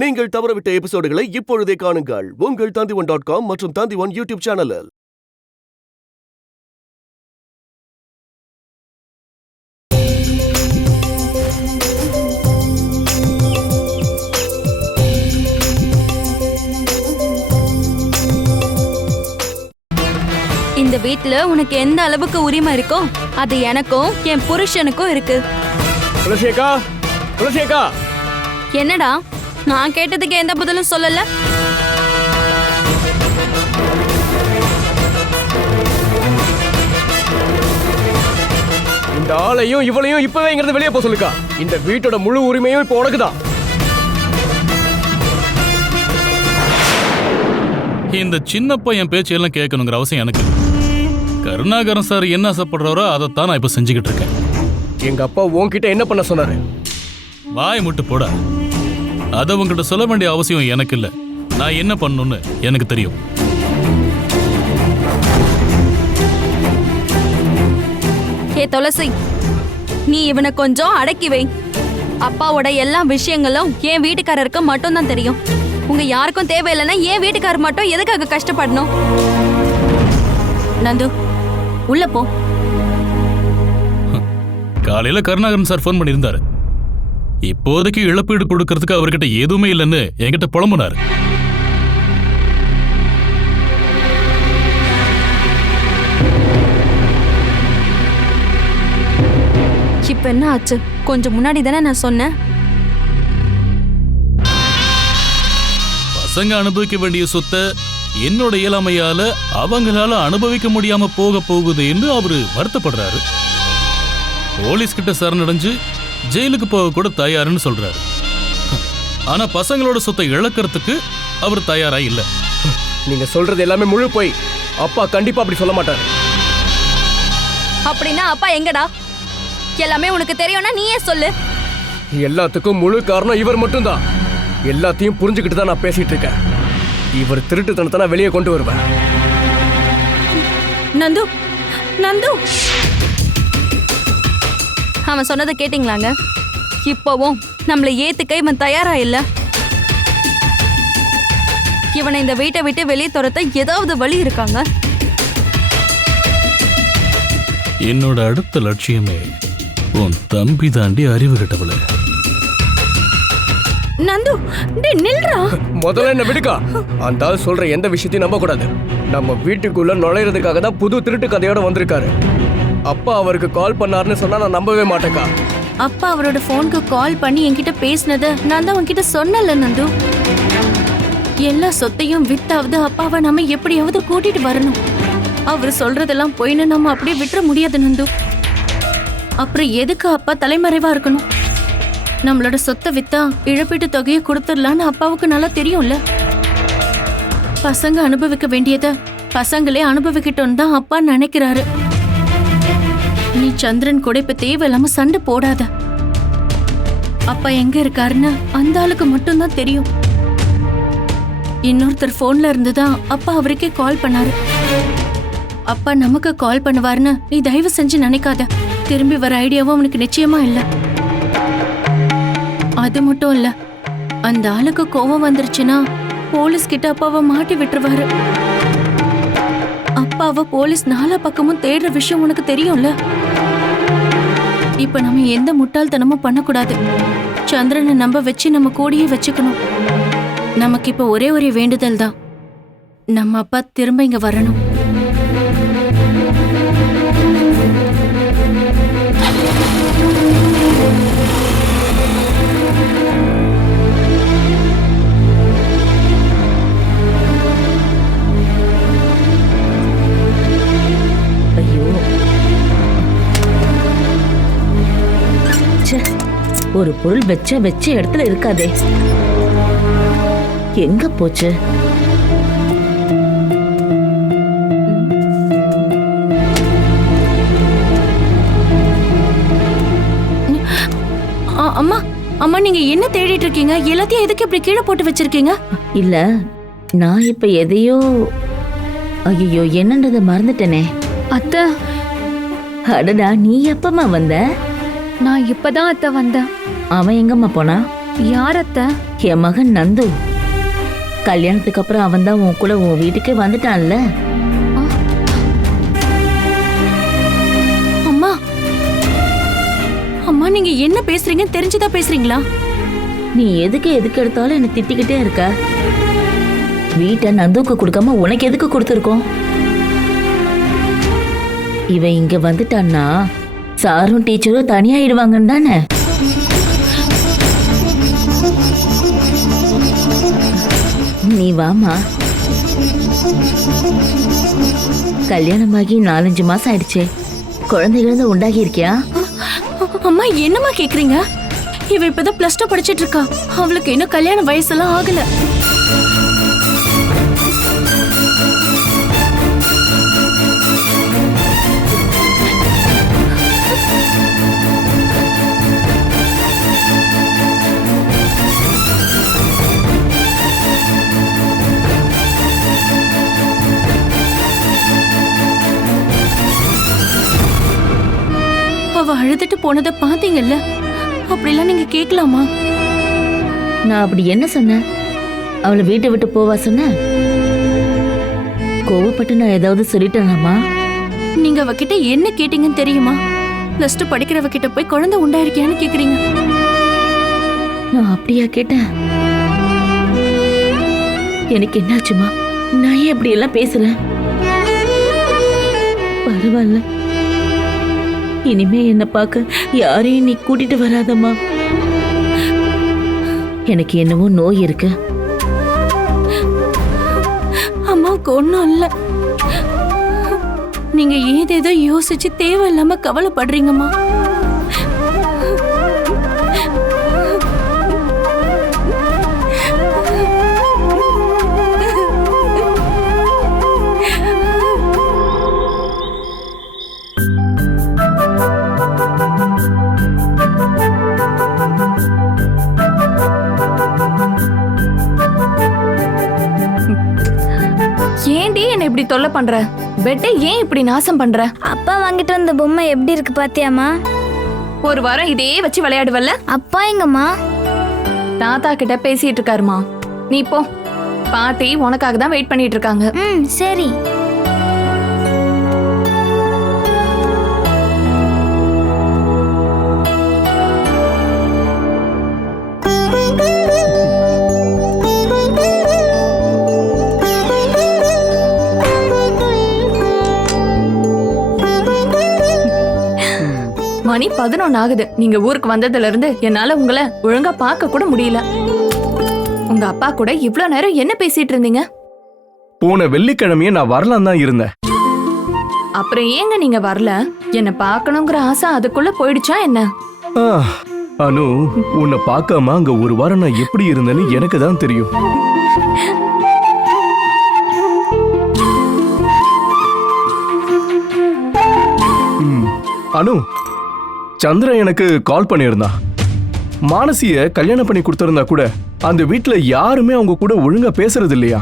நீங்கள் தவறவிட்ட எபிசோடுகளை இப்பொழுதே காணுங்கள் உங்கள் Tandivan.com மற்றும் Tandivan யூடியூப் சேனலில். இந்த வீட்ல உனக்கு எந்த அளவுக்கு உரிமை இருக்கோ அது எனக்கும் என் புருஷனுக்கும் இருக்கு. என்னடா நான் கேட்டதுக்கு எந்த பதிலும் சொல்லல? இந்த ஆளையும் இவளையும் இப்பவே இங்கிருந்து வெளியே போக சொல்லுக்கா. இந்த வீட்டோட முழு உரிமையும் இப்போ உனக்குதான். இந்த சின்ன பையன் பேச்செல்லாம் கேட்கணுங்கிற அவசியம் எனக்கு. கருணாகரன் சார் என்ன ஆசைப்படுறாரோ அதைத்தான் நான் இப்ப செஞ்சுக்கிட்டு இருக்கேன். எங்க அப்பா உன்கிட்ட என்ன பண்ண சொன்னாரு? வாய் முட்டு போட. அதை உங்ககிட்ட சொல்ல வேண்டிய அவசியம் எனக்கு இல்லை. நான் என்ன பண்ணணும்னு எனக்கு தெரியும். ஏ துளசி, நீ இவனை கொஞ்சம் அடக்கி வை. அப்பாவோட எல்லா விஷயங்களும் என் வீட்டுக்காரருக்கு மட்டும் தான் தெரியும். உங்க யாருக்கும் தேவையில்லைன்னா என் வீட்டுக்காரர் மட்டும் எதுக்காக கஷ்டப்படணும்? நந்து உள்ள போ. காலையில கருணாகரன் சார் போன் பண்ணியிருந்தாரு. இப்போதைக்கு இழப்பீடு கொடுக்கறதுக்கு அவர்கிட்ட எதுவுமே இல்லைன்னு என்கிட்ட புலம்புனாரு. இப்ப என்ன ஆச்சு? கொஞ்சம் முன்னாடி தானே நான் சொன்னேன். பசங்க அனுபவிக்க வேண்டிய சொத்தை என்னோட இயலாமையால அவங்களால அனுபவிக்க முடியாம போகுது என்று அவரு வருத்தப்படுறாரு. போலீஸ் கிட்ட சரணடைஞ்சு ஜெயிலுக்கு போக கூட தயாருன்னு சொல்றாரு. ஆனா பசங்களோட சொத்தை இழக்கிறதுக்கு அவர் தயாரா இல்ல. நீங்க சொல்றது எல்லாமே முழு போய். அப்பா கண்டிப்பா அப்படி சொல்ல மாட்டாரு. அப்படின்னா அப்பா எங்கடா? எல்லாமே உனக்கு தெரியும்னா நீயே சொல்லு. எல்லாத்துக்கும் முழு காரணம் இவர் மட்டும்தான். எல்லாத்தையும் புரிஞ்சுக்கிட்டு தான் நான் பேசிட்டு இருக்கேன். இவர் திருட்டுத்தனத்தை நான் வெளியே கொண்டு வருவேன். நந்து, நந்து, அவன் சொன்னதை கேட்டீங்களாங்க? இப்பவும் நம்மளை ஏத்துக்க இவன் தயாரா இல்ல. இவனை இந்த வீட்டை விட்டு வெளியே துரத்த ஏதாவது வழி இருக்காங்க? என்னோட அடுத்த லட்சியமே உன் தம்பி தாண்டி அறிவு கட்டவள. நந்து, நில்றா. முதல்ல என்ன விடுக்கா. அந்த ஆள் சொல்ற எந்த விஷயத்தையும் நம்ப கூடாது. நம்ம வீட்டுக்குள்ள நுழையிறதுக்காக தான் புது திருட்டு கதையோட வந்திருக்காரு. அப்பா அவருக்கு கால் பண்ணாருன்னு சொன்னா நான் நம்பவே மாட்டேக்கா. அப்பா அவரோட போனுக்கு கால் பண்ணி என்கிட்ட பேசினத நான் தான் உன்கிட்ட சொன்னல நந்து. எல்லா சொத்தையும் வித்தாவது அப்பாவை நம்ம எப்படியாவது கூட்டிட்டு வரணும். அவர் சொல்றதெல்லாம் போயின்னு நம்ம அப்படியே விட்டுற முடியாது நந்து. அப்புறம் எதுக்கு அப்பா தலைமறைவா இருக்கணும்? நம்மளோட சொத்தை வித்தா இழப்பீட்டு தொகையை கொடுத்துடலான்னு அப்பாவுக்கு நல்லா தெரியும்ல. பசங்க அனுபவிக்க வேண்டியத பசங்களே அனுபவிக்கிட்டோன்னு தான் அப்பா நினைக்கிறாரு. நீ சந்திரன் கூட இப்ப தேவையில்லாம சண்டை போடாத. அப்பா எங்க இருக்காருன்னு அந்த ஆளுக்கு மட்டும்தான் தெரியும். இன்னொருத்தர் போன்ல இருந்துதான் அப்பா அவருக்கே கால் பண்ணாரு. அப்பா நமக்கு கால் பண்ணுவாருன்னு நீ தயவு செஞ்சு நினைக்காத. திரும்பி வர ஐடியாவும் அவனுக்கு நிச்சயமா இல்ல. அது மட்டும் இல்ல, அந்த ஆளுக்கு கோவம் வந்துருச்சுன்னா போலீஸ் கிட்ட அப்பாவை மாட்டி விட்டுருவாரு. அப்பாவை போலீஸ் நாலா பக்கமும் தேடுற விஷயம் உனக்கு தெரியும்ல. இப்ப நம்ம எந்த முட்டாள்தனமும் பண்ணக்கூடாது. சந்திரனை நம்ப வச்சு நம்ம கூடயே வச்சுக்கணும். நமக்கு இப்ப ஒரே ஒரு வேண்டுதல் தான், நம்ம அப்பா திரும்ப இங்க வரணும். ஒரு பொருள் வச்ச இடத்துல இருக்காதே, எங்க போச்சு? அம்மா, அம்மா, நீங்க என்ன தேடிட்டு இருக்கீங்க? எல்லாத்தையும் எதுக்கு இப்படி கீழே போட்டு வச்சிருக்கீங்க? இல்ல, நான் இப்ப எதையோ, ஐயோ என்னன்றத மறந்துட்டேனே. அத்தை, அடடா, நீ எப்பமா வந்த? நான் இப்பதான் அத்தை வந்தேன். அவன் எங்கம்மா போனா? யார் அத்தை? என் மகன் நந்து கல்யாணத்துக்கு அப்புறம் அவன் தான் உன் கூட உன் வீட்டுக்கே வந்துட்டான்ல. அம்மா அம்மா நீங்க என்ன பேசுறீங்க தெரிஞ்சுதான் பேசுறீங்களா? நீ எதுக்கு எடுத்தாலும் என்ன திட்டிக்கிட்டே இருக்க. வீட்டை நந்துக்கு கொடுக்காம உனக்கு எதுக்கு கொடுத்துருக்கோம்? இவன் இங்க வந்துட்டான்னா சாரும் டீச்சரும் தனியாயிடுவாங்கன்னு தானே. நீ வாமா. கல்யாணமாகி 4-5 மாசம் ஆயிடுச்சே, குழந்தைகள் உண்டாகி இருக்கியா? அம்மா என்னம்மா கேக்குறீங்க? இவ இப்பதான் +2 படிச்சிட்டு இருக்கா. அவளுக்கு இன்னும் கல்யாண வயசெல்லாம் ஆகல. அவ அழுதுட்டு போனதை பாத்தீங்கல்ல, அப்படிலாம் நீங்க கேட்கலாமா? நான் அப்படி என்ன சொன்னேன்? அவளை வீட்டை விட்டு போவா சொன்ன? கோவப்பட்டு நான் ஏதாவது சொல்லிட்டேனாமா? நீங்க அவகிட்ட என்ன கேட்டீங்கன்னு தெரியுமா? +2 படிக்கிறவ கிட்ட போய் குழந்தை உண்டாயிருக்கியான்னு கேக்குறீங்க. நான் அப்படியா கேட்டேன்? எனக்கு என்னாச்சுமா? நான் ஏன் இப்படி எல்லாம் பேசுறேன்? பரவாயில்ல, இனிமே என்ன பார்க்க யாரையும் நீ கூட்டிட்டு வராதம்மா. எனக்கு என்னவோ நோய் இருக்கு. அம்மாவுக்கு ஒண்ணும் இல்ல. நீங்க ஏதேதோ யோசிச்சு தேவையில்லாம கவலைப்படுறீங்கம்மா. ஏன்டி என்ன இப்படி தொல்லை பண்ற? பெட்டை ஏன் இப்படி நாசம் பண்ற? அப்பா வாங்கிட்டு வந்த பொம்மை எப்படி இருக்கு பாத்தியாமா? ஒரு வாரம் இதே வச்சு விளையாடுவல்ல? அப்பா எங்கம்மா? தாத்தா கிட்ட பேசிட்டு இருக்காருமா. நீ போ, பாட்டி உனக்காக தான் வெயிட் பண்ணிட்டு இருக்காங்க. சரி. மணி 11 ஆகுது. நீங்க ஊருக்கு வந்ததுல இருந்து என்னால உங்களை ஒழுங்கா பார்க்க கூட முடியல. உங்க அப்பா கூட இவ்வளவு நேரம் என்ன பேசிட்டு இருந்தீங்க? போன வெள்ளிக்கிழமையே நான் வரலாம் தான் இருந்தேன். அப்புறம் ஏங்க நீங்க வரல? என்ன பார்க்கணுங்கிற ஆசை அதுக்குள்ள போயிடுச்சா என்ன? அனு, உன்னை பார்க்காம அங்க ஒரு வாரம் நான் எப்படி இருந்தேன்னு எனக்கு தான் தெரியும். அனு, சந்திரன் எனக்கு கால் பண்ணியிருந்தான். மானசிய கல்யாணம் பண்ணி கொடுத்திருந்தா கூட அந்த வீட்டுல யாருமே அவங்க கூட ஒழுங்கா பேசுறது இல்லையா?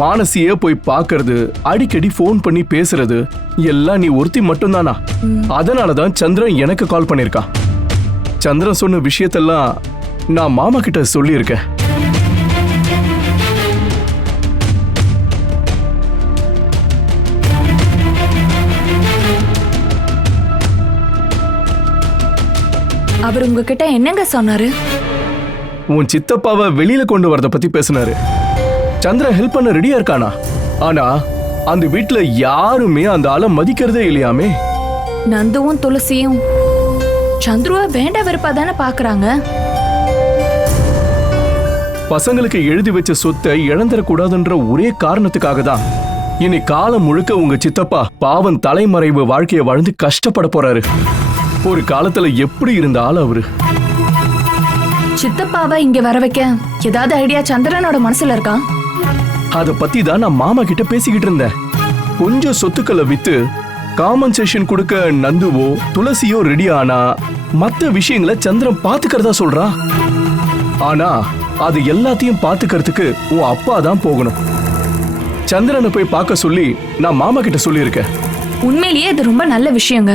மானசிய போய் பார்க்கறது, அடிக்கடி போன் பண்ணி பேசுறது எல்லாம் நீ ஒருத்தி மட்டும்தானா? அதனாலதான் சந்திரன் எனக்கு கால் பண்ணிருக்கான். சந்திரன் சொன்ன விஷயத்தெல்லாம் நான் மாமா கிட்ட சொல்லியிருக்கேன். அவர் உங்ககிட்ட என்னங்க சொன்னாரு? உன் சித்தப்பாவை வெளியில கொண்டு வரத பத்தி பேசினாரு. சந்திரன் ஹெல்ப் பண்ண ரெடியா இருக்கானா? ஆனா அந்த வீட்டுல யாருமே அந்த ஆளை மதிக்கிறதே இல்லையாமே. நந்துவும் துளசியும் சந்துருவ வேண்ட வெறுப்பா தானே பாக்குறாங்க. பசங்களுக்கு எழுதி வச்ச சொத்தை இழந்துடக்கூடாதுன்ற ஒரே காரணத்துக்காக தான் இனி காலம் முழுக்க உங்க சித்தப்பா பாவம் தலைமறைவு வாழ்க்கையை வாழ்ந்து கஷ்டப்பட போறாரு. ஒரு காலத்துல எப்படி இருந்த ஆள் அவரு. சித்தப்பாவை இங்க வர வைக்க ஏதாவது ஐடியா சந்திரனோட மனசுல இருக்கா? அத பத்தி தான் நான் மாமா கிட்ட பேசிக்கிட்டு இருந்தேன். கொஞ்சம் சொத்துக்களை வித்து காம்பன்சேஷன் கொடுக்க நந்துவோ துளசியோ ரெடி ஆனா மத்த விஷயங்களை சந்திரன் பாத்துக்கிறதா சொல்றா. ஆனா அது எல்லாத்தையும் பாத்துக்கிறதுக்கு உன் அப்பா தான் போகணும். சந்திரனை போய் பார்க்க சொல்லி நான் மாமா கிட்ட சொல்லியிருக்கேன். உண்மையிலேயே இது ரொம்ப நல்ல விஷயங்க.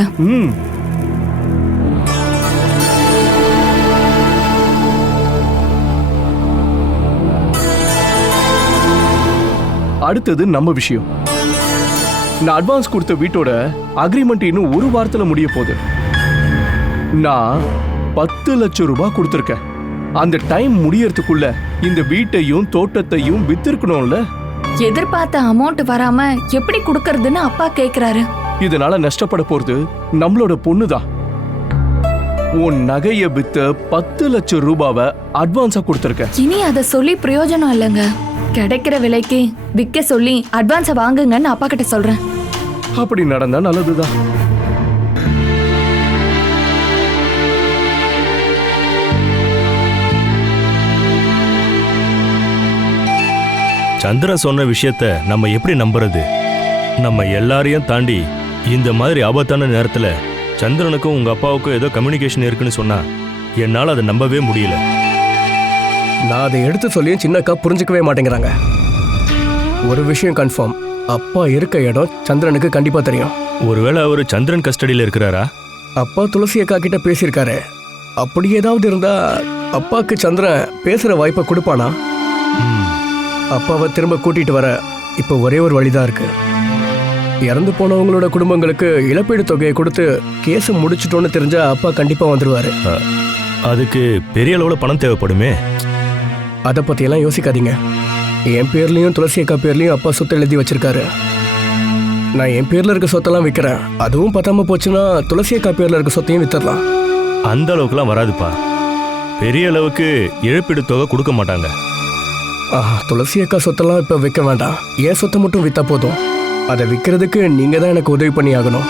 அடுத்தது நம்ம விஷயம். நான் அட்வான்ஸ் கொடுத்த வீட்டோட அக்ரிமெண்ட் இன்னும் ஒரு வாரத்துல முடிய போகுது. நான் 10 லட்சம் ரூபாய் கொடுத்துருக்கேன். அந்த டைம் முடியறதுக்குள்ள இந்த வீட்டையும் தோட்டத்தையும் வித்திருக்கணும்ல. எதிர்பார்த்த அமௌண்ட் வராம எப்படி குடுக்கறதுன்னு அப்பா கேக்குறாரு. இதனால நஷ்டப்பட போறது நம்மளோட பொண்ணுதான். உன் நகைய வித்த 10 லட்சம் ரூபாவை அட்வான்ஸா கொடுத்துருக்க. இனி அதை சொல்லி பிரயோஜனம் இல்லைங்க. கிடைக்கிற விலைக்கு விற்க சொல்லி அட்வான்ஸை வாங்குங்கன்னு அப்பா கிட்ட சொல்றேன். அப்படி நடந்தா நல்லதுதான். சந்திரன் சொன்ன விஷயத்த நம்ம எப்படி நம்புறது? நம்ம எல்லாரையும் தாண்டி இந்த மாதிரி ஆபத்தான நேரத்துல சந்திரனுக்கும் உங்க அப்பாவுக்கும் ஏதோ கம்யூனிகேஷன் இருக்குன்னு சொன்னா என்னால அதை நம்பவே முடியல. நான் அதை எடுத்து சொல்லியும் சின்னக்கா புரிஞ்சுக்கவே மாட்டேங்கிறாங்க. ஒரு விஷயம் கன்ஃபார்ம், அப்பா இருக்க இடம் சந்திரனுக்கு கண்டிப்பா தெரியும். ஒருவேளை அவரு சந்திரன் கஸ்டடியில இருக்கிறாரா? அப்பா துளசி அக்கா கிட்ட பேசியிருக்காரு. அப்படி ஏதாவது இருந்தா அப்பாக்கு சந்திரன் பேசுற வாய்ப்பை கொடுப்பானா? அப்பாவை திரும்ப கூட்டிட்டு வர இப்போ ஒரே ஒரு வழிதான் இருக்கு. இறந்து போனவங்களோட குடும்பங்களுக்கு இழப்பீடு தொகையை கொடுத்து கேஸை முடிச்சிட்டோன்னு தெரிஞ்சா அப்பா கண்டிப்பா வந்துருவாரு. அதுக்கு பெரிய அளவுல பணம் தேவைப்படுமே. அதை பத்தியெல்லாம் யோசிக்காதீங்க. என் பேர்லயும் துளசி அக்கா பேர்லயும் அப்பா சொத்து எழுதி வச்சிருக்காரு. நான் என் பேர்ல இருக்க சொத்தெல்லாம் விற்கிறேன். அதுவும் பத்தாம போச்சுன்னா துளசி அக்கா பேர்ல இருக்க சொத்தையும் வித்துடலாம். அந்த அளவுக்குலாம் வராதுப்பா. பெரிய அளவுக்கு இழப்பீடு தொகை கொடுக்க மாட்டாங்க. துளசி அக்கா சொத்தெல்லாம் இப்ப விற்க வேண்டாம். என் சொத்தை மட்டும் வித்தா போதும். அதை விற்கிறதுக்கு நீங்க தான் எனக்கு உதவி பண்ணி ஆகணும்.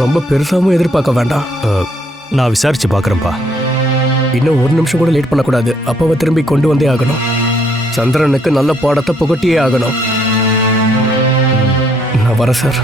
ரொம்ப பெருசாவும் எதிர்பார்க்க வேண்டாம். நான் விசாரிச்சு பார்க்குறேன்ப்பா. இன்னும் ஒரு நிமிஷம் கூட லேட் பண்ணக்கூடாது. அப்பாவை திரும்பி கொண்டு வந்தே ஆகணும். சந்திரனுக்கு நல்ல பாடத்தை புகட்டியே ஆகணும். நான் வரேன் சார்.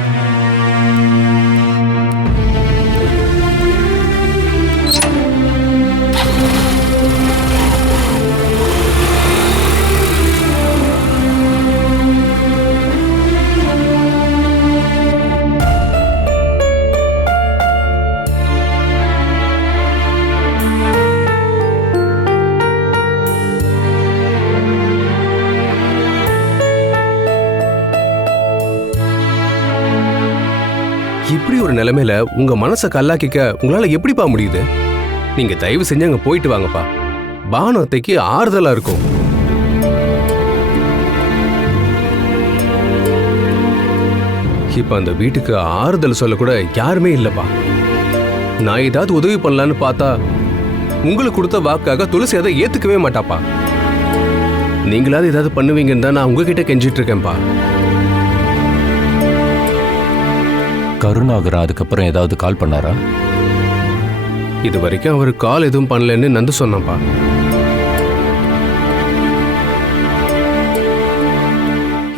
இப்படி ஒரு நிலைமையில உங்க மனசை கல்லாக்கிக்க உங்களால எப்படிப்பா முடியுது? நீங்க தயவு செஞ்சு அங்க போயிட்டு வாங்கப்பா. பானு அத்தைக்கு ஆறுதலா இருக்கும். இப்ப அந்த வீட்டுக்கு ஆறுதல் சொல்ல கூட யாருமே இல்லப்பா. நான் ஏதாவது உதவி பண்ணலான்னு பார்த்தா உங்களுக்கு கொடுத்த வாக்காக துளசி அதை ஏத்துக்கவே மாட்டாப்பா. நீங்களாவது ஏதாவது பண்ணுவீங்கன்னு தான் நான் உங்ககிட்ட கெஞ்சிட்டு இருக்கேன்ப்பா. கருணாகரன் அதுக்கப்புறம் ஏதாவது கால் பண்ணாரா? இது வரைக்கும் அவர் கால் எதுவும் பண்ணலன்னு நந்து சொன்னாப்பா.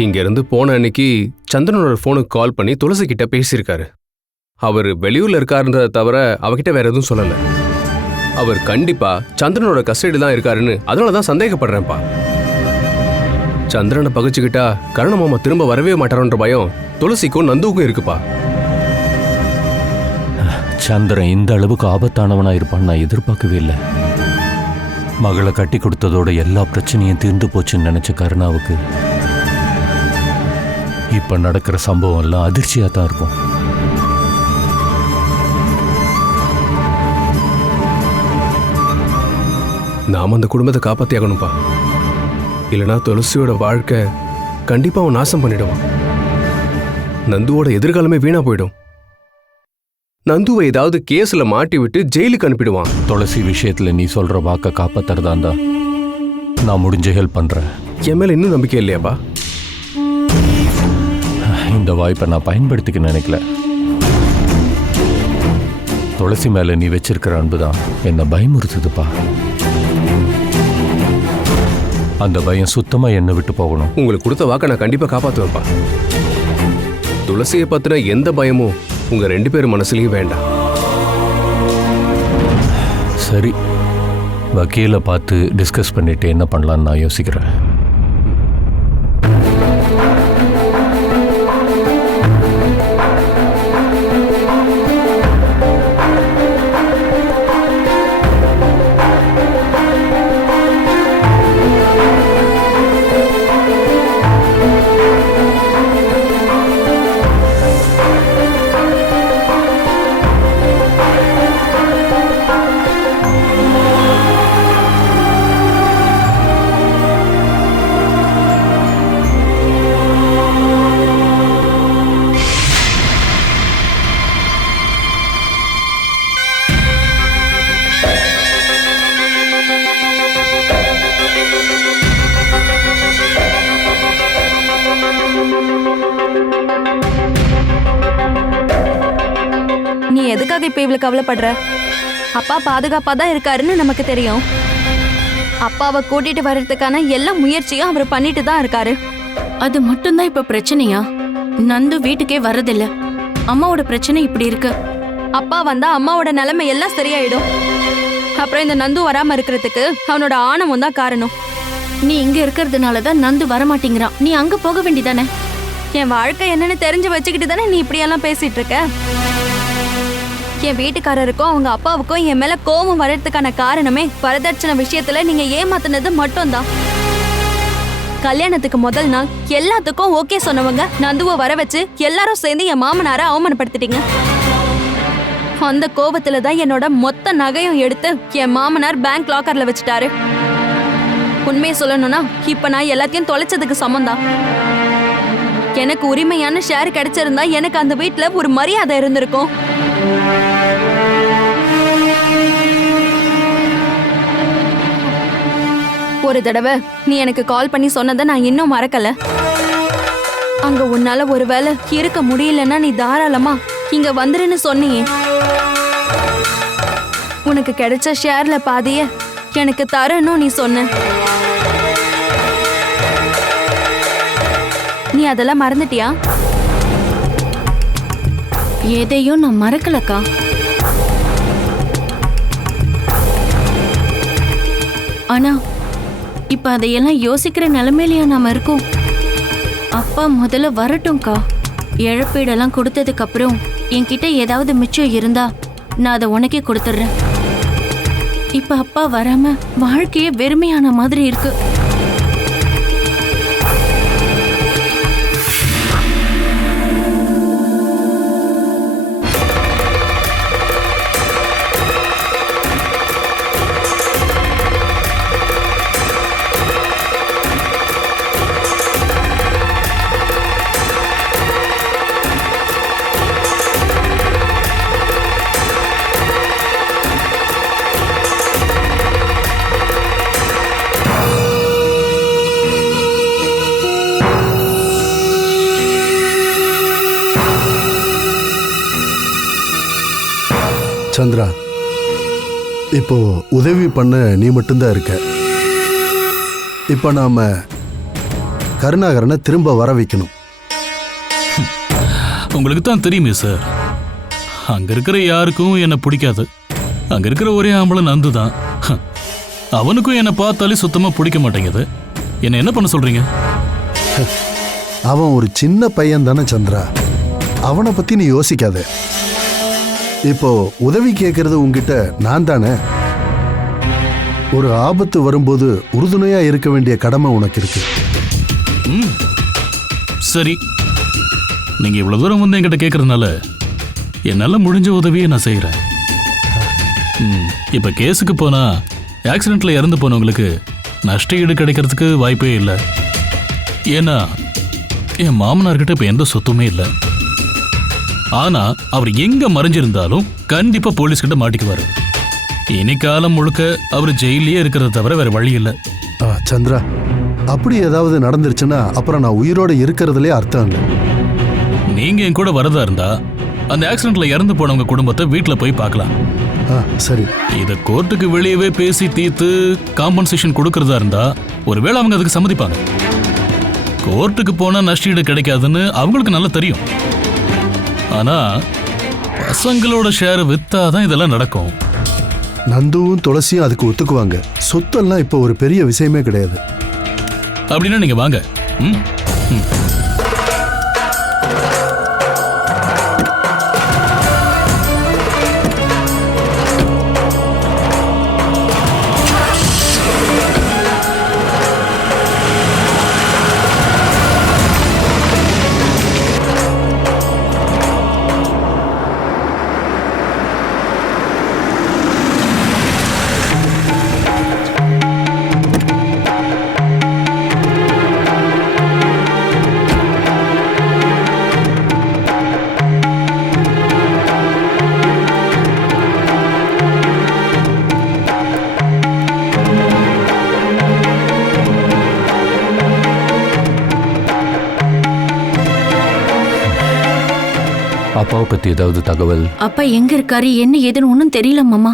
இங்க இருந்து போன அன்னைக்கு சந்திரனோட போனுக்கு கால் பண்ணி துளசி கிட்ட பேசியிருக்காரு. அவர் வெளியூர்ல இருக்காருன்றதை தவிர அவகிட்ட வேற எதுவும் சொல்லல. அவர் கண்டிப்பா சந்திரனோட கஸ்டடி தான் இருக்காருன்னு அதனாலதான் சந்தேகப்படுறேன்ப்பா. சந்திரனை பகிச்சுக்கிட்டா கருண மாமா திரும்ப வரவே மாட்டாரோன்ற பயம் துளசிக்கும் நந்துவுக்கும் இருக்குப்பா. சந்திரன் இந்த அளவுக்கு ஆபத்தானவனா இருப்பான்னு நான் எதிர்பார்க்கவே இல்லை. மகளை கட்டி கொடுத்ததோட எல்லா பிரச்சனையும் தீர்ந்து போச்சுன்னு நினைச்ச கருணாவுக்கு இப்ப நடக்கிற சம்பவம் எல்லாம் அதிர்ச்சியா தான் இருக்கும். நாம அந்த குடும்பத்தை காப்பாத்தி ஆகணும்பா. இல்லைனா துளசியோட வாழ்க்கை கண்டிப்பா அவன் நாசம் பண்ணிடுவான். நந்துவோட எதிர்காலமே வீணா போயிடும். நந்துவை ஏதாவது கேஸ்ல மாட்டி விட்டு ஜெயிலுக்கு அனுப்பிடுவான். துளசி விஷயத்துல நீ சொல்ற வாக்க காப்பாத்துறதாண்டா நான் முடிஞ்ச ஹெல்ப் பண்றேன். என் மேல இன்னும் நம்பிக்கை இல்லையாப்பா? இந்த வாய்ப்பை நான் பயன்படுத்திக்க நினைக்கல. துளசி மேல நீ வச்சிருக்கிற அன்புதான் என்னை பயமுறுத்துதுப்பா. அந்த பயம் சுத்தமா என்னை விட்டு போகணும். உங்களுக்கு கொடுத்த வாக்க நான் கண்டிப்பா காப்பாத்துவேன்ப்பா. துளசியை பத்தின எந்த பயமும் உங்க 2 பேர் மனசுலயும் வேண்டாம். சரி, வக்கீலை பார்த்து டிஸ்கஸ் பண்ணிட்டு என்ன பண்ணலான்னு நான் யோசிக்கிறேன். எதுக்காக இப்ப இவ்வளவு கவலைப்படுற? அப்பா பாதுகாப்பா தான் இருக்காருன்னு நமக்கு தெரியும். அப்பாவை கூட்டிட்டு வர்றதுக்கான எல்லா முயற்சியும் அவர் பண்ணிட்டு தான் இருக்காரு. அது மட்டும்தான் இப்ப பிரச்சனையா? நந்து வீட்டுக்கே வர்றதில்ல. அம்மாவோட பிரச்சனை இப்படி இருக்கு. அப்பா வந்தா அம்மாவோட நிலைமை எல்லாம் சரியாயிடும். அப்புறம் இந்த நந்து வராம இருக்கிறதுக்கு அவனோட ஆணவம் தான் காரணம். நீ இங்க இருக்கிறதுனாலதான் நந்து வரமாட்டேங்கிறான். நீ அங்க போக வேண்டியதானே? என் வாழ்க்கை என்னன்னு தெரிஞ்சு வச்சுக்கிட்டு தானே நீ இப்படியெல்லாம் பேசிட்டு இருக்க. என் வீட்டுக்காரருக்கும் அவங்க அப்பாவுக்கும் என் மேல கோபம் வர்றதுக்கான காரணமே வரதட்சணை விஷயத்துல நீங்க ஏமாத்தினது மட்டும்தான். கல்யாணத்துக்கு முதல் நாள் எல்லாத்துக்கும் ஓகே சொன்னவங்க நந்துவை வர வச்சு எல்லாரும் சேர்ந்து என் மாமனாரை அவமானப்படுத்திட்டீங்க. அந்த கோபத்துல தான் என்னோட மொத்த நகையும் எடுத்து என் மாமனார் பேங்க் லாக்கர்ல வச்சுட்டாரு. உண்மையை சொல்லணும்னா இப்ப நான் எல்லாத்தையும் தொலைச்சதுக்கு சமம்தான். எனக்கு உரிமையான ஷேர் கிடைச்சிருந்தா எனக்கு அந்த வீட்டுல ஒரு மரியாதை இருந்திருக்கும். ஒரு தடவை நீ எனக்கு கால் பண்ணி சொன்னதை நான் இன்னும் மறக்கல. அங்க உன்னால ஒரு வேளை இருக்க முடியலன்னா நீ தாராளமா இங்க வந்துருன்னு சொன்னியே. உனக்கு கிடைச்ச ஷேர்ல பாதிய எனக்கு தரணும் நீ சொன்ன. நீ அதெல்லாம் மறந்துட்டியா? எதையும் நான் மறக்கலக்கா. ஆனா இப்ப அதையெல்லாம் யோசிக்கிற நிலைமையிலயா நாம இருக்கோம்? அப்பா முதல்ல வரட்டும்க்கா. இழப்பீடெல்லாம் கொடுத்ததுக்கு அப்புறம் என்கிட்ட ஏதாவது மிச்சம் இருந்தா நான் அதை உனக்கே கொடுத்துட்றேன். இப்ப அப்பா வராம வாழ்க்கையே வெறுமையான மாதிரி இருக்கு. சந்திரா, இப்போ உதவி பண்ண நீ மட்டும்தான் இருக்க. இப்போ நாம கருணாகரனை திரும்ப வர வைக்கணும். உங்களுக்கு தான் தெரியுமே சார், அங்க இருக்கிற யாருக்கும் என்ன பிடிக்காது. அங்க இருக்கிற ஒரே ஆம்பளை நந்து தான். அவனுக்கும் என்னை பார்த்தாலே சுத்தமா பிடிக்க மாட்டேங்குது. என்ன பண்ண சொல்றீங்க? அவன் ஒரு சின்ன பையன் தானே சந்திரா, அவனை பத்தி நீ யோசிக்காத. இப்போ உதவி கேட்கறது உங்ககிட்ட நான் தானே. ஒரு ஆபத்து வரும்போது உறுதுணையா இருக்க வேண்டிய கடமை உனக்கு இருக்கு. சரி, நீங்க இவ்வளவு தூரம் வந்து என்கிட்ட கேட்கறதுனால என்னால முடிஞ்ச உதவியை நான் செய்யறேன். இப்ப கேஸுக்கு போனா ஆக்சிடென்ட்ல இறந்து போனவங்களுக்கு நஷ்ட ஈடு கிடைக்கிறதுக்கு வாய்ப்பே இல்லை. ஏன்னா என் மாமனார்கிட்ட இப்ப எந்த சொத்துமே இல்லை. ஆனா அவர் எங்க மறைஞ்சிருந்தாலும் கண்டிப்பா போலீஸ் கிட்ட மாட்டிக்குவாரு. இனி காலம் முழுக்க அவர் ஜெயிலே இருக்கிறத தவிர வேற வழி இல்லை. சந்திரா, அப்படி ஏதாவது நடந்துருச்சுன்னா அப்புறம் நான் உயிரோட இருக்கிறதுலே அர்த்தம் இல்லை. நீங்க என் கூட வரதா இருந்தா அந்த ஆக்சிடென்ட்ல இறந்து போனவங்க குடும்பத்தை வீட்டுல போய் பார்க்கலாம். சரி. இத கோர்ட்டுக்கு வெளியவே பேசி தீர்த்து காம்பன்சேஷன் கொடுக்கறதா இருந்தா ஒருவேளை அவங்க அதுக்கு சம்மதிப்பாங்க. கோர்ட்டுக்கு போனா நஷ்டீடு கிடைக்காதுன்னு அவங்களுக்கு நல்லா தெரியும். ஆனா பசங்களோட ஷேர் வித்தாதான் இதெல்லாம் நடக்கும். நந்துவும் துளசியும் அதுக்கு ஒத்துக்குவாங்க. சொத்தெல்லாம் இப்போ ஒரு பெரிய விஷயமே கிடையாது. அப்படின்னா நீங்க வாங்க. அப்பாவை பத்தி ஏதாவது தகவல்? அப்பா எங்க இருக்காரு என்ன ஏதுன்னு ஒன்றும் தெரியல மாமா.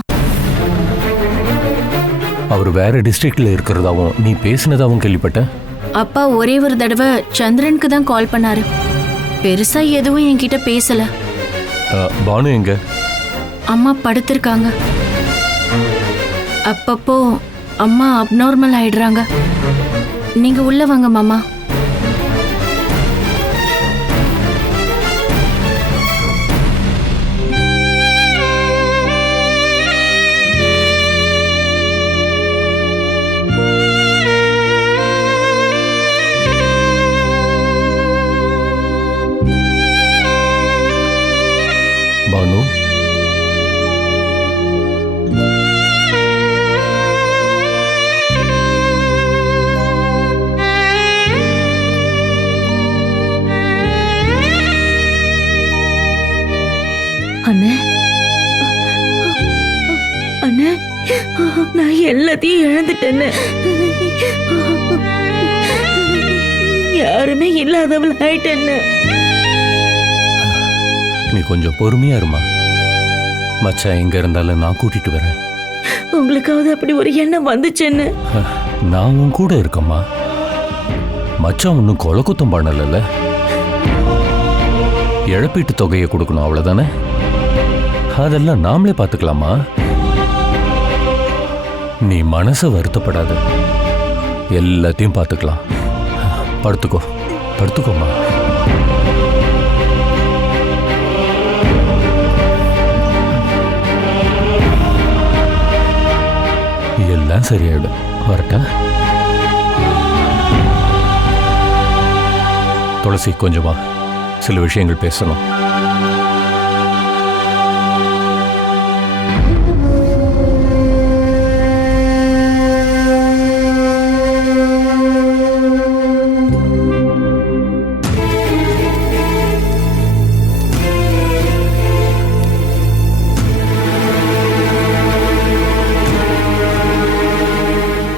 அவர் வேற டிஸ்ட்ரிக்ட்ல இருக்கிறதாவும் நீ பேசினதாவும் கேள்விப்பட்டேன். அப்பா ஒரே ஒரு தடவை சந்திரனுக்கு தான் கால் பண்ணாரு. பெருசா எதுவும் என்கிட்ட பேசல. பானு எங்க? அம்மா படுத்திருக்காங்க. அப்பப்போ அம்மா அப்நார்மல் ஆயிடுறாங்க. நீங்க உள்ள வாங்க மாமா. பானு, அண்ணே அண்ணே, நான் எல்லாத்தையும் இழந்துட்டேன்னு, யாருமே இல்லாதவள் ஆயிட்டேன்னு. நீ கொஞ்சம் பொறுமையா இருமா. மச்சான் எங்க இருந்தாலும் நான் கூட்டிட்டு வரேன். உங்களுக்காவது அப்படி ஒரு எண்ணம் வந்துச்சுன்னு? நான் உன் கூட இருக்கம்மா. மச்சான் ஒன்றும் கொலை குத்தம் பண்ணல. இழப்பீட்டு தொகையை கொடுக்கணும், அவ்வளவுதானே. அதெல்லாம் நாமளே பார்த்துக்கலாமா. நீ மனசை வருத்தப்படாத, எல்லாத்தையும் பார்த்துக்கலாம். படுத்துக்கோ, படுத்துக்கோமா. எல்லாம் சரியாயிடும். வரட்டா? துளசி, கொஞ்சமா சில விஷயங்கள் பேசணும்.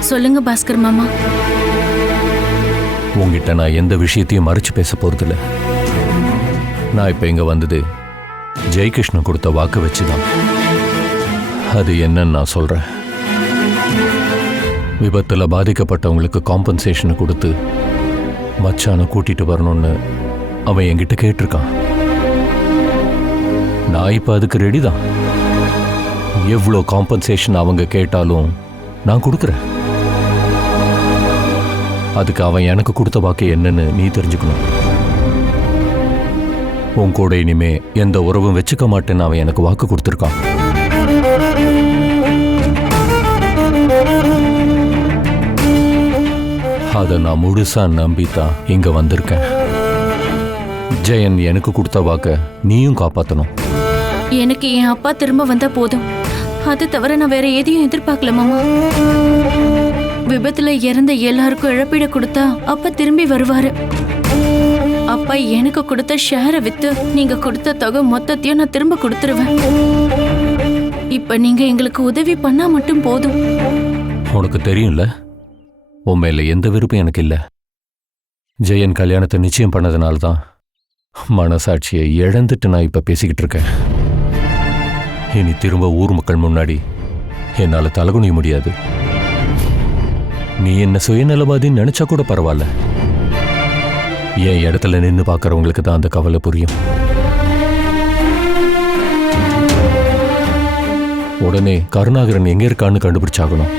சொல்லுங்க பாஸ்கர் மாமா. உங்ககிட்ட நான் எந்த விஷயத்தையும் மறைச்சு பேச போறதில்ல. நான் இப்ப இங்க வந்தது ஜெயகிருஷ்ணன் கொடுத்த வாக்கு வச்சுதான். அது என்னன்னு நான் சொல்றேன். விபத்துல பாதிக்கப்பட்டவங்களுக்கு காம்பன்சேஷனை கொடுத்து மச்சானை கூட்டிட்டு வரணும்னு அவன் என்கிட்ட கேட்டிருக்கான். நான் இப்ப அதுக்கு ரெடி தான். எவ்வளோ காம்பன்சேஷன் அவங்க கேட்டாலும் நான் கொடுக்குறேன். அதுக்கு அவன் எனக்கு கொடுத்த வாக்கு என்னன்னு நீ தெரிஞ்சுக்கணும். உன் கூட இனிமே எந்த உறவும் வச்சுக்க மாட்டேன்னு அவன் எனக்கு வாக்கு கொடுத்துருக்கான். அதை நான் முழுசா நம்பித்தான் இங்க வந்திருக்கேன். ஜெயன் எனக்கு கொடுத்த வாக்க நீயும் காப்பாத்தணும். எனக்கு என் அப்பா திரும்ப வந்தா போதும். அது தவிர நான் வேற எதையும் எதிர்பார்க்கல மாமா. விபத்துல இறந்த எல்லாருக்கும் இழப்பீடு கொடுத்தா அப்பா திரும்பி வருவாரு. அப்பா எனக்கு கொடுத்த ஷேரை வித்து நீங்க கொடுத்த தொகை மொத்தத்தையும் நான் திரும்ப கொடுத்துருவேன். இப்ப நீங்க எங்களுக்கு உதவி பண்ணா மட்டும் போதும். உனக்கு தெரியும்ல, உன் மேல எந்த விருப்பம் எனக்கு இல்லை. ஜெயன் கல்யாணத்தை நிச்சயம் பண்ணதுனால்தான் மனசாட்சியை இழந்துட்டு நான் இப்ப பேசிக்கிட்டு இருக்கேன். இனி திரும்ப ஊர் மக்கள் முன்னாடி என்னால தலகுனிய முடியாது. நீ என்ன சுயநலவாதின்னு நினைச்சா கூட பரவாயில்ல. என் இடத்துல நின்று பார்க்கறவங்களுக்கு தான் அந்த கவலை புரியும். உடனே கருணாகரன் எங்க இருக்கான்னு கண்டுபிடிச்சாகணும்.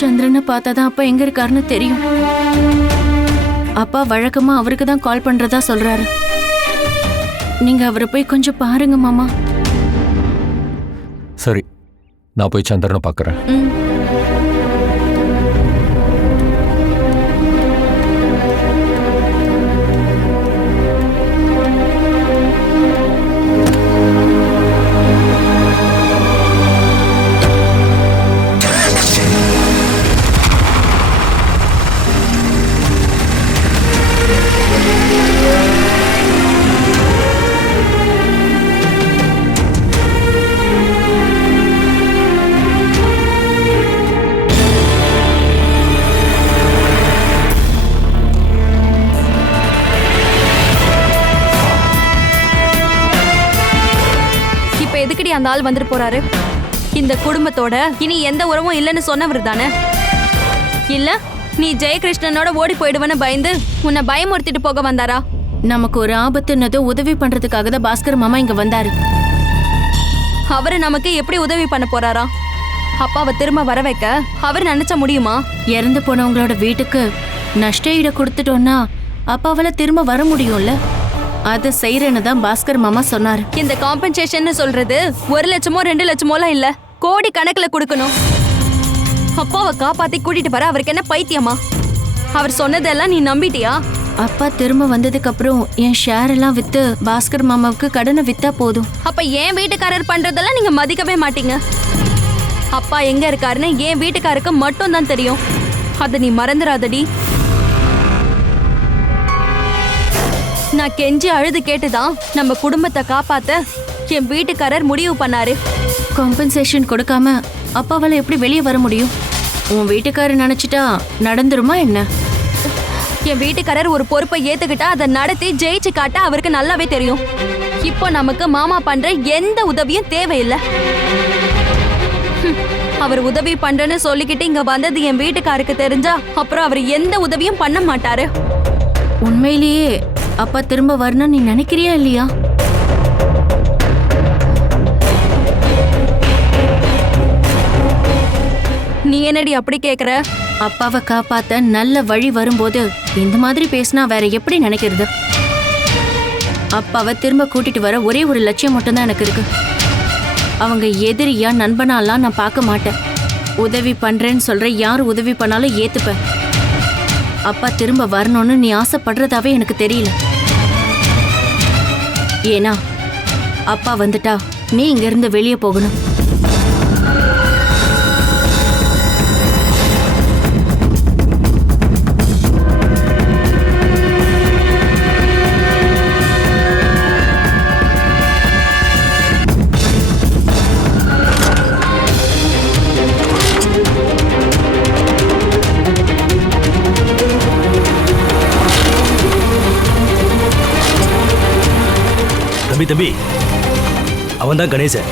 சந்திரனை பார்த்தாதான் அப்பா எங்க இருக்காருன்னு தெரியும். அப்பா வழக்கமா அவருக்கு தான் கால் பண்றதா சொல்றாரு. நீங்க அவரை போய் கொஞ்சம் பாருங்க மாமா. சரி, நான் போய் சந்திரனை பார்க்கறேன். அந்த ஆள் வந்துட்டு போறாரு? இந்த குடும்பத்தோட இனி எந்த உறவும் இல்லைன்னு சொன்னவர் தானே? இல்ல நீ ஜெயகிருஷ்ணனோட ஓடி போயிடுவேன்னு பயந்து உன்னை பயமுறுத்திட்டு போக வந்தாரா? நமக்கு ஒரு ஆபத்துன்னதோ உதவி பண்றதுக்காக தான் பாஸ்கர் மாமா இங்க வந்தாரு. அவரு நமக்கு எப்படி உதவி பண்ண போறாரா? அப்பாவை திரும்ப வர வைக்க அவர் நினைச்ச முடியுமா? இறந்து போனவங்களோட வீட்டுக்கு நஷ்ட ஈடு கொடுத்துட்டோம்னா அப்பாவால திரும்ப வர முடியும்ல. அதை செய்யறேன்னு தான் பாஸ்கர் மாமா சொன்னாரு. இந்த காம்பன்சேஷன் சொல்றது 1 லட்சமோ 2 லட்சமோலாம் இல்ல, கோடி கணக்குல கொடுக்கணும். அப்பாவை காப்பாத்தி கூட்டிட்டு வர அவருக்கு என்ன பைத்தியமா? அவர் சொன்னதெல்லாம் நீ நம்பிட்டியா? அப்பா திரும்ப வந்ததுக்கு அப்புறம் என் ஷேர் எல்லாம் வித்து பாஸ்கர் மாமாவுக்கு கடனை வித்தா போதும். அப்ப என் வீட்டுக்காரர் பண்றதெல்லாம் நீங்க மதிக்கவே மாட்டீங்க. அப்பா எங்க இருக்காருன்னு என் வீட்டுக்காருக்கு மட்டும் தான் தெரியும். அத நீ மறந்துடாதடி. நான் கெஞ்சி அழுது கேட்டுதான் நம்ம குடும்பத்தை காப்பாத்த என் வீட்டுக்காரர் முடிவு பண்ணாரு. காம்பன்சேஷன் கொடுக்காம அப்பாவால எப்படி வெளியே வர முடியும்? உன் வீட்டுக்காரர் நினைச்சிட்டா நடந்துருமா என்ன? என் வீட்டுக்காரர் ஒரு பொறுப்பை ஏத்துக்கிட்டா அதை நடத்தி ஜெயிச்சு காட்ட அவருக்கு நல்லாவே தெரியும். இப்போ நமக்கு மாமா பண்ற எந்த உதவியும் தேவையில்லை. அவர் உதவி பண்றேன்னு சொல்லிக்கிட்டு இங்க வந்தது என் வீட்டுக்காருக்கு தெரிஞ்சா அப்புறம் அவர் எந்த உதவியும் பண்ண மாட்டாரு. உண்மையிலேயே அப்பா திரும்ப வரணும்னு நீ நினைக்கிறியா இல்லையா? நீ என்னடி அப்படி கேக்குற? அப்பாவை காப்பாத்த நல்ல வழி வரும்போது இந்த மாதிரி பேசினா வேற எப்படி நினைக்கிறது? அப்பாவை திரும்ப கூட்டிட்டு வர ஒரே ஒரு லட்சியம் மட்டும்தான் எனக்கு இருக்கு. அவங்க எதிரியா நண்பனாலாம் நான் பார்க்க மாட்டேன். உதவி பண்றேன்னு சொல்ற யார் உதவி பண்ணாலும் ஏத்துப்பேன். அப்பா திரும்ப வரணும்னு நீ ஆசைப்படுறதாவே எனக்கு தெரியல. ஏன்னா அப்பா வந்துட்டா நீ இங்க இருந்து வெளியே போகணும். தம்பி அவன் தான் கணேசன்.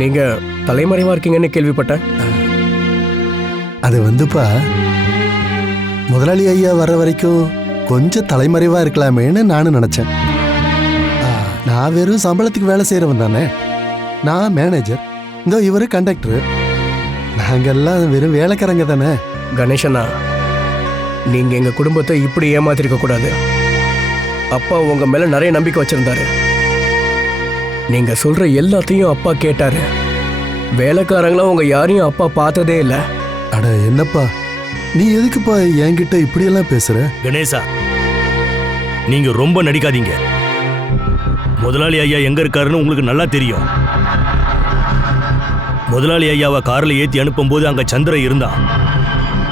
நீங்க தலைமறைவா இருக்கீங்கன்னு கேள்விப்பட்டேன். அது வந்துப்பா, முதலாளி ஐயா வர்ற வரைக்கும் கொஞ்சம் தலைமறைவா இருக்கலாமேன்னு நானும் நினைச்சேன். நான் வெறும் சம்பளத்துக்கு வேலை செய்யறவன் தானே. நான் மேனேஜர், இந்த இவரு கண்டக்டர். நாங்கெல்லாம் வெறும் வேலைக்காரங்க தானே. கணேசனா, நீங்க எங்க குடும்பத்தை இப்படி ஏமாத்திருக்க கூடாது. அப்பா உங்க மேல நிறைய நம்பிக்கை வச்சிருந்தாரு. நீங்க சொல்ற எல்லாத்தையும் அப்பா கேட்டாரு. வேலைக்காரங்களும் உங்க யாரையும் அப்பா பார்த்ததே இல்லை. அட என்னப்பா, நீ எதுக்குப்பா என்கிட்ட இப்படியெல்லாம் பேசுற? கணேசா, நீங்க ரொம்ப நடிக்காதீங்க. முதலாளி ஐயா எங்க இருக்காருன்னு உங்களுக்கு நல்லா தெரியும். முதலாளி ஐயாவை கார்ல ஏத்தி அனுப்பும் போது அங்க சந்திரன் இருந்தான்.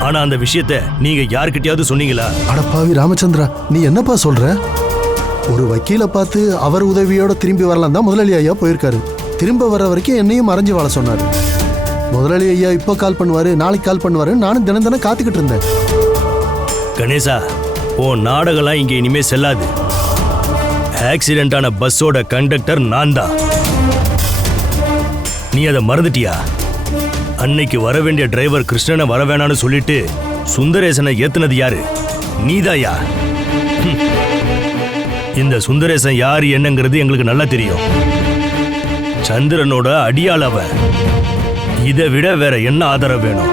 ஆனா அந்த விஷயத்தை நீங்க யார்கிட்டயாவது சொன்னீங்களா? அடப்பாவி ராமச்சந்திரா, நீ என்னப்பா சொல்ற? ஒரு வக்கீலை பார்த்து அவர் உதவியோட திரும்பி வரலாம் தான் முதலாளி ஐயா போயிருக்காரு. திரும்ப வர வரைக்கும் என்னையும் மறைஞ்சு வாழ சொன்னாரு. முதலாளி ஐயா இப்போ கால் பண்ணுவாரு, நாளைக்கு கால் பண்ணுவாரு. நானும் தினம் தினம் காத்துக்கிட்டு இருந்தேன். கணேசா, உன் நாடகம்லாம் இங்க இனிமே செல்லாது. ஆக்சிடென்ட் ஆன பஸ்ஸோட கண்டக்டர் நான் தான். நீ அதை மறந்துட்டியா? அன்னைக்கு வர வேண்டிய டிரைவர் கிருஷ்ணனை வர வேணான்னு சொல்லிட்டு சுந்தரேசனை ஏத்துனது யாரு? நீதாயா? இந்த சுந்தரேசன் யாரு என்னங்கிறது எங்களுக்கு நல்லா தெரியும். சந்திரனோட அடியாள் அவன். இதை விட வேற என்ன ஆதரவு வேணும்?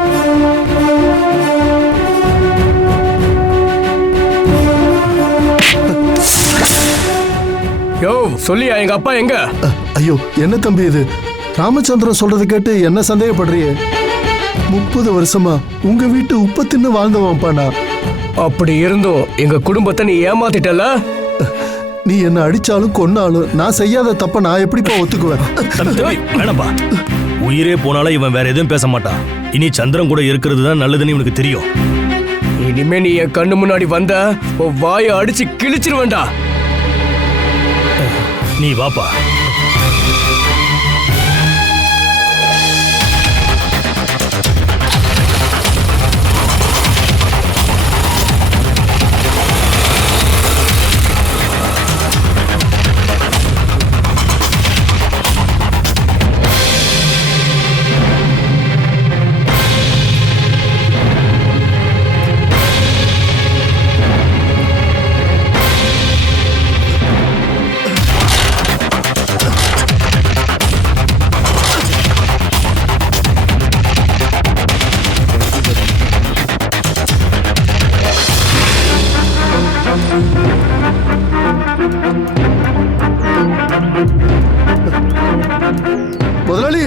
யோ சொல்லியா, எங்க அப்பா எங்க? ஐயோ என்ன தம்பி இது? ராமச்சந்திரன் சொல்றது கேட்டு என்ன சந்தேகப்படுறியே? 30 வருஷமா உங்க வீட்டு உப்ப தின்னு வாழ்ந்தவன்ப்பா நான். அப்படி இருந்தும் எங்க குடும்பத்தை நீ ஏமாத்திட்டல. நீ என்ன அடிச்சாலும் கொன்னாலும் நான் செய்யாத தப்ப நான் எப்படிப்பா ஒத்துக்குவேன்? வேணப்பா, உயிரே போனாலும் இவன் வேற எதுவும் பேச மாட்டான். இனி சந்திரன் கூட இருக்கிறது தான் நல்லதுன்னு இவனுக்கு தெரியும். இனிமே நீ என் கண்ணு முன்னாடி வந்த உன் வாயை அடிச்சு கிழிச்சிருவேண்டா. நீ வாப்பா. முதலாளி,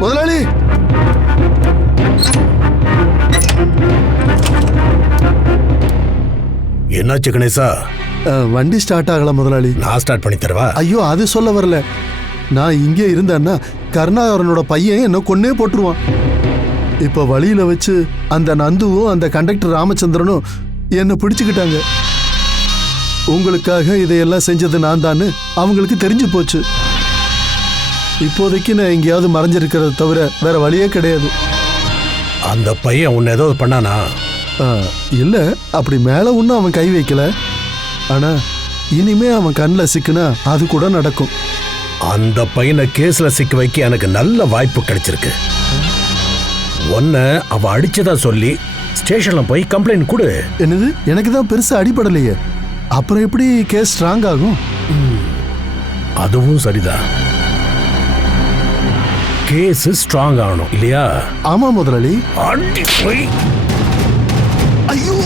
முதலாளி, என்னாச்சு கணேசா? வண்டி ஸ்டார்ட் ஆகல முதலாளி. நான் ஸ்டார்ட் பண்ணி தரவா? ஐயோ, அது சொல்ல வரல. நான் இங்கே இருந்தேன்னா கருணாகரனோட பையன் என்ன கொன்னே போட்டுருவான். இப்ப வழியில வச்சு அந்த நந்துவும் அந்த கண்டக்டர் ராமச்சந்திரனும் என்ன பிடிச்சுக்கிட்டாங்க. உங்களுக்காக இதையெல்லாம் செஞ்சது நான் தான்னு அவங்களுக்கு தெரிஞ்சு போச்சு. இப்போதைக்கு நான் எங்கேயாவது மறைஞ்சிருக்கிறத தவிர வேற வழியே கிடையாது. அந்த பையன் உன்னை ஏதாவது பண்ணானா? இல்ல, அப்படி மேல ஒன்னும் அவன் கை வைக்கல. ஆனா இனிமே அவன் கண்ணில் சிக்குனா அது கூட நடக்கும். அந்த பையனை கேஸ்ல சிக்க வைக்க எனக்கு நல்ல வாய்ப்பு கிடைச்சிருக்கு. உன்னை அவ அடிச்சதா சொல்லி ஸ்டேஷன்ல போய் கம்ப்ளைண்ட் கொடு. என்னது? எனக்கு தான் பெருசா அடிபடலையே, அப்புறம் எப்படி கேஸ் ஸ்ட்ராங் ஆகும்? அதுவும் சரிதான். கேஸ் ஸ்ட்ராங் ஆகணும் இல்லையா? ஆமா முதலாளி. அடி போய். ஐயோ,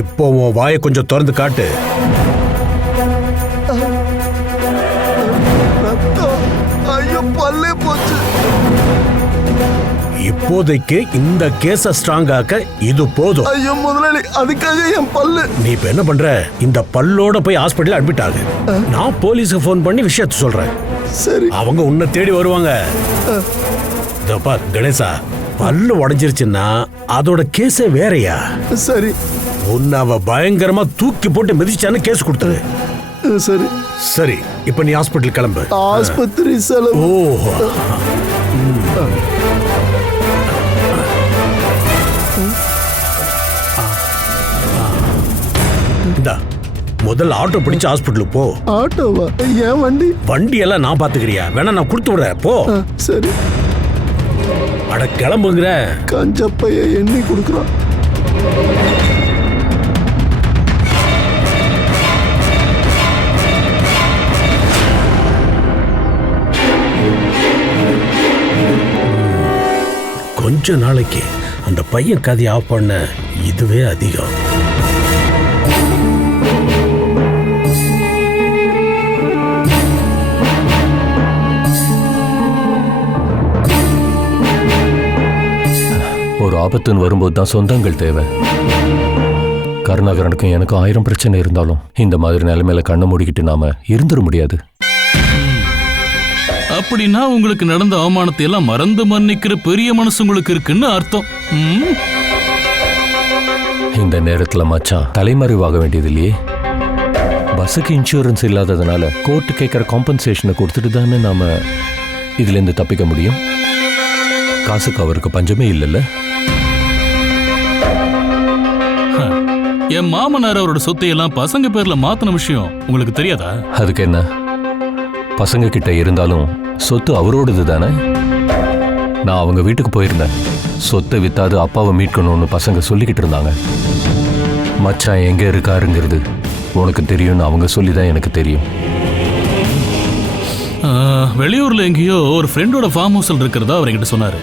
இப்போ உன் வாயை கொஞ்சம் திறந்து காட்டு. ஐயோ, பல்லே போச்சு. இப்போதைக்கு இந்த கேஸ ஸ்ட்ராங் ஆக்க இது போதும். ஐயோ முதலாளி, அதுக்காக என் பல்லு. நீ இப்ப என்ன பண்ற? இந்த பல்லோட போய் ஹாஸ்பிடல் அட்மிட் ஆகு. நான் போலீஸுக்கு ஃபோன் பண்ணி விஷயத்தை சொல்றேன். சரி. அவங்க உன்னை தேடி வருவாங்க. இதப்பா கணேசா, பல்லு உடைஞ்சிருச்சுன்னா அதோட கேஸே வேறையா? சரி. உன்னை அவ பயங்கரமா தூக்கி போட்டு மிதிச்சான்னு கேஸ் கொடுத்துரு. சரி சரி. இப்ப நீ ஹாஸ்பிடல் கிளம்பு. ஆஸ்பத்திரி செலவு. ஓ, இந்தா முதல்ல ஆட்டோ பிடிச்சு ஹாஸ்பிடலுக்கு போ. ஆட்டோவா? ஏன் வண்டி? வண்டி எல்லாம் நான் பாத்துக்கிறியா? வேணா நான் கொடுத்து விடுறேன், போ. சரி. அட கிளம்புங்கிற. கஞ்சப்பைய எண்ணி கொடுக்குறான். கொஞ்ச நாளைக்கு அந்த பையன் கதையை ஆஃப் பண்ண இதுவே அதிகம். ஒரு ஆபத்துன்னு வரும்போது தான் சொந்தங்கள் தேவை. கருணாகரனுக்கும் எனக்கும் 1000 பிரச்சனை இருந்தாலும் இந்த மாதிரி நிலைமையில கண்ணை மூடிக்கிட்டு நாம இருந்துட முடியாது. அப்படின்னா உங்களுக்கு நடந்த அவமானத்தை எல்லாம் மறந்து மன்னிக்கிற பெரிய மனசு உங்களுக்கு இருக்குன்னு அர்த்தம். இந்த நேரத்துல மச்சான் தலைமறைவாக வேண்டியது இல்லையே. பஸ்ஸுக்கு இன்சூரன்ஸ் இல்லாததுனால கோர்ட்டு கேட்குற காம்பன்சேஷனை கொடுத்துட்டு தானே நாம இதுல இருந்து தப்பிக்க முடியும். காசுக்கு அவருக்கு பஞ்சமே இல்லைல்ல. என் மாமனார் அவரோட சொத்தையெல்லாம் பசங்க பேர்ல மாத்தின விஷயம் உங்களுக்கு தெரியாதா? அதுக்கு என்ன, பசங்க கிட்ட இருந்தாலும் சொத்து அவரோடது தானே. நான் அவங்க வீட்டுக்கு போயிருந்தேன். சொத்தை வித்தாது அப்பாவை மீட்கணும்னு பசங்க சொல்லிக்கிட்டு இருந்தாங்க. மச்சான் எங்க இருக்காருங்கிறது உனக்கு தெரியும்னு அவங்க சொல்லிதான் எனக்கு தெரியும். வெளியூர்ல எங்கேயோ ஒரு ஃப்ரெண்டோட ஃபார்ம் ஹவுஸ்ல இருக்கிறதா அவர் என்கிட்ட சொன்னாரு.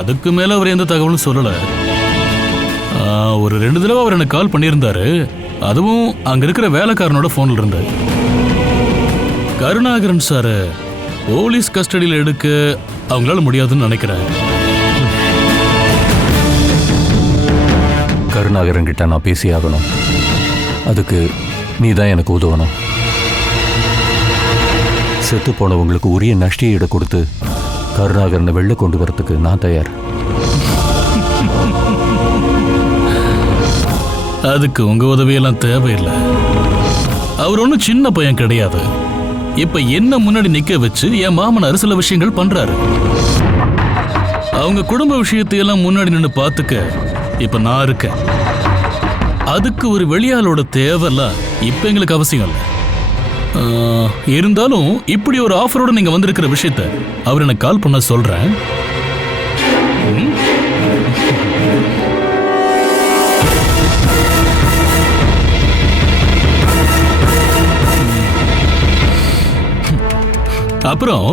அதுக்கு மேல அவர் எந்த தகவலும் சொல்லல. ஒரு 2 தடவை அவர் எனக்கு கால் பண்ணியிருந்தாரு. அதுவும் அங்க இருக்கிற வேலைக்காரனோட போன்ல இருந்தாரு. கருணாகரன் சார போலீஸ் கஸ்டடியில் எடுக்க அவங்களால முடியாதுன்னு நினைக்கிறேன். கருணாகரன் கிட்ட நான் பேசி ஆகணும். அதுக்கு நீ தான் எனக்கு உதவணும். செத்து போனவங்களுக்கு உரிய நஷ்டஈடு கொடுத்து கருணாகரனை வெளில கொண்டு வரத்துக்கு நான் தயார். அதுக்கு உங்க உதவியெல்லாம் தேவையில்லை. அவர் ஒன்றும் சின்ன பையன் கிடையாது. இப்ப என்ன முன்னாடி நிக்க வச்சு என் மாமனார் சில விஷயங்கள் பண்றாரு. அவங்க குடும்ப விஷயத்தையெல்லாம் முன்னாடி நின்று பார்த்துக்க இப்ப நான் இருக்கேன். அதுக்கு ஒரு வெளியாளோட தேவைலாம் இப்ப எங்களுக்கு அவசியம் இல்லை. இருந்தாலும் இப்படி ஒரு ஆஃபரோட நீங்க வந்திருக்கிற விஷயத்த அவர் எனக்கு கால் பண்ண சொல்றேன். அப்புறம்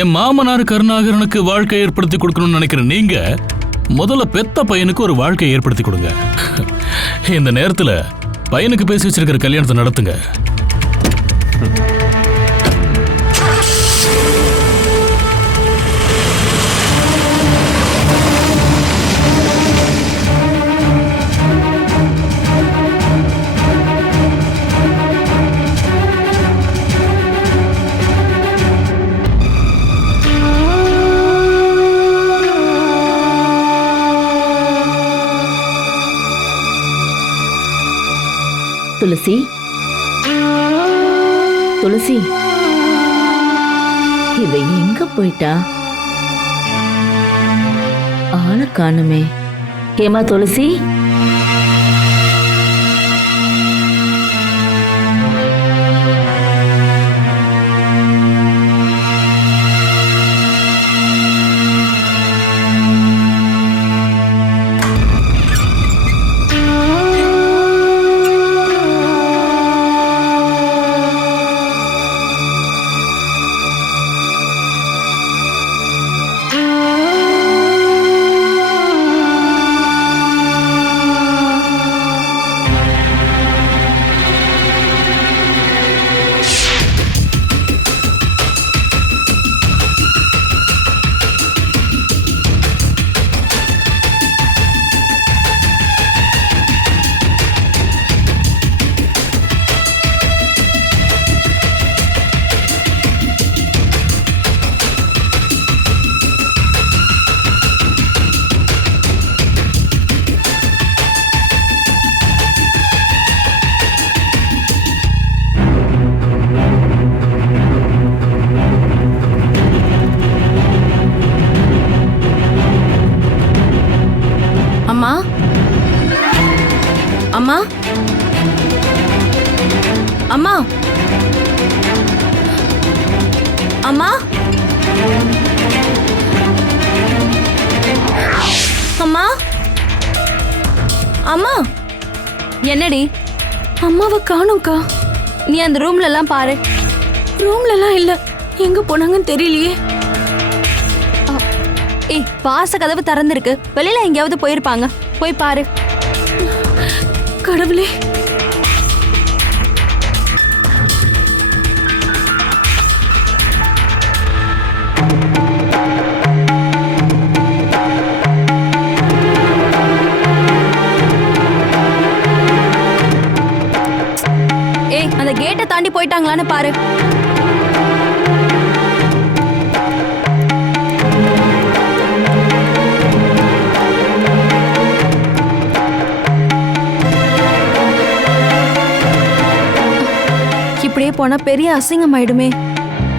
என் மாமனார் கருணாகரனுக்கு வாழ்க்கை ஏற்படுத்தி கொடுக்கணும்னு நினைக்கிற நீங்க முதல்ல பெத்த பையனுக்கு ஒரு வாழ்க்கையை ஏற்படுத்தி கொடுங்க. இந்த நேரத்துல பையனுக்கு பேசி வச்சிருக்கிற கல்யாணத்தை நடத்துங்க. துளசி, துளசி, இவ எங்க போயிட்டா? ஆளை காணுமே. ஏமா துளசி? அம்மா, அம்மா, அம்மா, அம்மா, அம்மா, அம்மா. என்னடி? அம்மாவை காணோம்க்கா. நீ அந்த ரூம்ல எல்லாம் பாரு. ரூம்ல எல்லாம் இல்ல, எங்க போனாங்கன்னு தெரியலையே. ஏய், வாச கதவு திறந்திருக்கு. வெளியில எங்கேயாவது போயிருப்பாங்க, போய் பாரு. கடவுளே. ஏய், அந்த கேட்டை தாண்டி போயிட்டாங்களான்னு பாரு. இப்படியே போனா பெரிய அசிங்கம் ஆயிடுமே.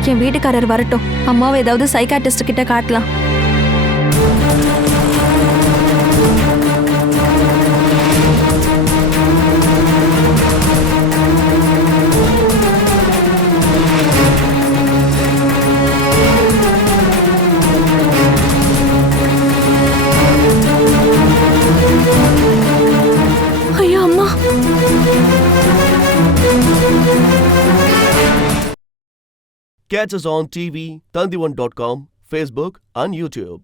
என் வீட்டுக்காரர் வரட்டும், அம்மாவை ஏதாவது சைக்காட்டிஸ்ட் கிட்ட காட்டலாம். ஐயோ அம்மா. Catch us on TV, Tandivan.com, Facebook and YouTube.